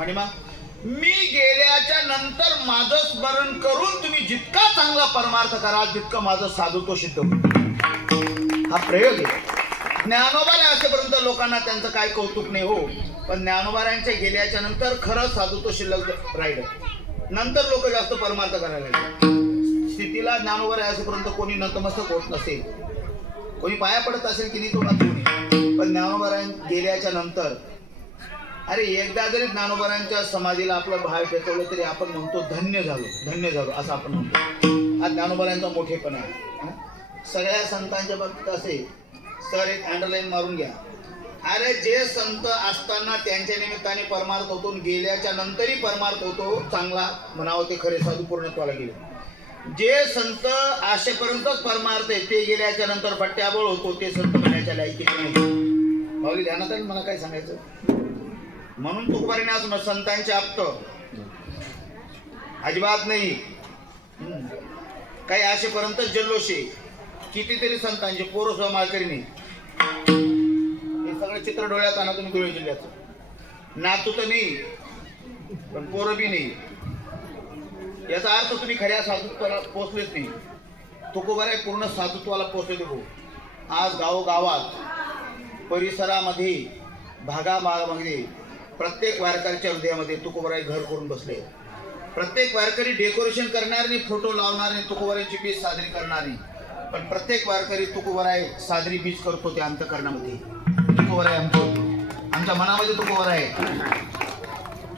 म्हणे मग मी गेल्याच्या नंतर माझं स्मरण करून तुम्ही जितका चांगला परमार्थ कराल तितकं माझं साधुत्व सिद्ध होईल. हा प्रयोग आहे. ज्ञानोबाला असेपर्यंत लोकांना त्यांचं काय कौतुक नाही हो, पण ज्ञानोबारांच्या गेल्याच्या नंतर खरं साधुत्व शिल्लक राहिलं. नंतर लोक जास्त परमार्थ करायला लागले. स्थितीला ज्ञानोबा असेपर्यंत कोणी नतमस्तक होत नसेल, कोणी पाया पडत असेल की नाही तो कोणी, पण ज्ञानोबारां गेल्याच्या नंतर अरे एकदा जरी ज्ञानोबारांच्या समाधीला आपला भाव टेकवलं तरी आपण म्हणतो धन्य झालो, धन्य झालो असं आपण म्हणतो. हा ज्ञानोबारांचा मोठेपणा आहे. सगळ्या संतांच्या बाबतीत असे सर एक अंडरलाईन मारून घ्या. अरे जे संत असताना त्यांच्या निमित्ताने परमार्थ होतो, गेल्याच्या नंतरही परमार्थ होतो चांगला म्हणावं ते खरे साधू पूर्णत्वाला गेले. जे संत आशेपर्यंतच परमार्थ आहे ते गेल्याच्या नंतर भट्ट्याबळ होतो ते संत म्हणायच्या लायकी नाही. भाऊली ध्यानात आहे मला काय सांगायचं. म्हणून तुकोबारीने आज संतांचे आप्त अजिबात नाही. काही आशेपर्यंत जल्लोषे कितीतरी संतांचे पोरं सुद्धा मालकरी नाही. हे सगळे चित्र डोळ्यात आणा तुम्ही धुळे जिल्ह्याचं. नातू तर नाही पण पोरं बी नाही. याचा अर्थ तुम्ही खऱ्या साधुत्वाला पोचलेच नाही. तुकोबाराय पूर्ण साधुत्वाला पोचले हो. आज गावोगावात परिसरामध्ये भागाभागामध्ये प्रत्येक वारकऱ्याच्या हृदयामध्ये तुकोबाराय घर करून बसले. प्रत्येक वारकरी डेकोरेशन करणारे, फोटो लावणारे, तुकोबारायची बीज साजरी करणारे, पण प्रत्येक वारकरी तुकोबाराय साजरी बीज करतो त्या अंतःकरणामध्ये. तुकोबाराय आमच्या मनामध्ये तुकोबाराय.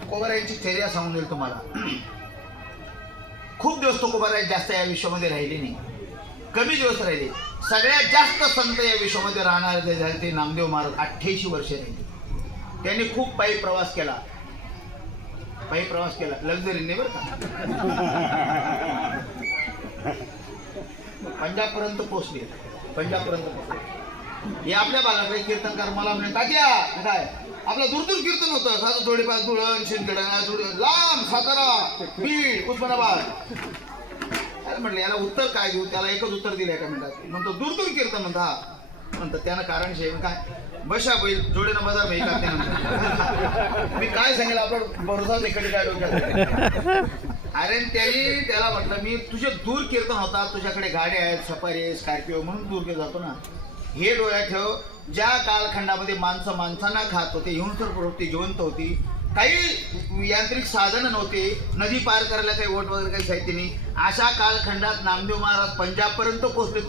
तुकोबारायची चर्या सांगून देईल तुम्हाला. खूप दिवस तुकोबाराय जास्त या विश्वामध्ये राहिले नाही, कमी दिवस राहिले. सगळ्यात जास्त संत या विश्वामध्ये राहणारे जे झाले ते नामदेव महाराज 88 वर्ष राहिले. त्यांनी खूप पायी प्रवास केला. पायी प्रवास केला लक्झरीने बरं का. पंजाबपर्यंत पोहोचले. पंजाबपर्यंत पोहोचले. हे आपल्या भागाकडे कीर्तनकार मला म्हणे तात्या काय आपलं दूर दूर कीर्तन होतं. साधं थोडेफार धुळण शिंदखेडा लांब सातारा बीड उस्मानाबाद. अरे म्हटलं याला उत्तर काय देऊ. त्याला एकच उत्तर दिलंय का म्हणतात. म्हणतो दूर दूर कीर्तन म्हणता. म्हणतात त्यानं कारण शेव काय बशा बैल जोडीनं बाजार भाई का त्यानंतर मी काय सांगेल आपण भरोसा इकडे काय डोक्यात. अरे त्यांनी त्याला म्हटलं मी तुझे दूर कीर्तन होता, तुझ्याकडे गाड्या आहेत, सफारी आहे, स्कॉर्पिओ म्हणून दूर कीर्तन जातो ना. हे डोळ्यात ठेव. ज्या कालखंडामध्ये माणसं माणसांना खात होते, हिंसर प्रवृत्ती जिवंत होती, काही यांत्रिक साधनं नव्हते, नदी पार करायला काही वोट वगैरे काही साहित्य नाही, अशा कालखंडात नामदेव महाराज पंजाबपर्यंत पोहोचले.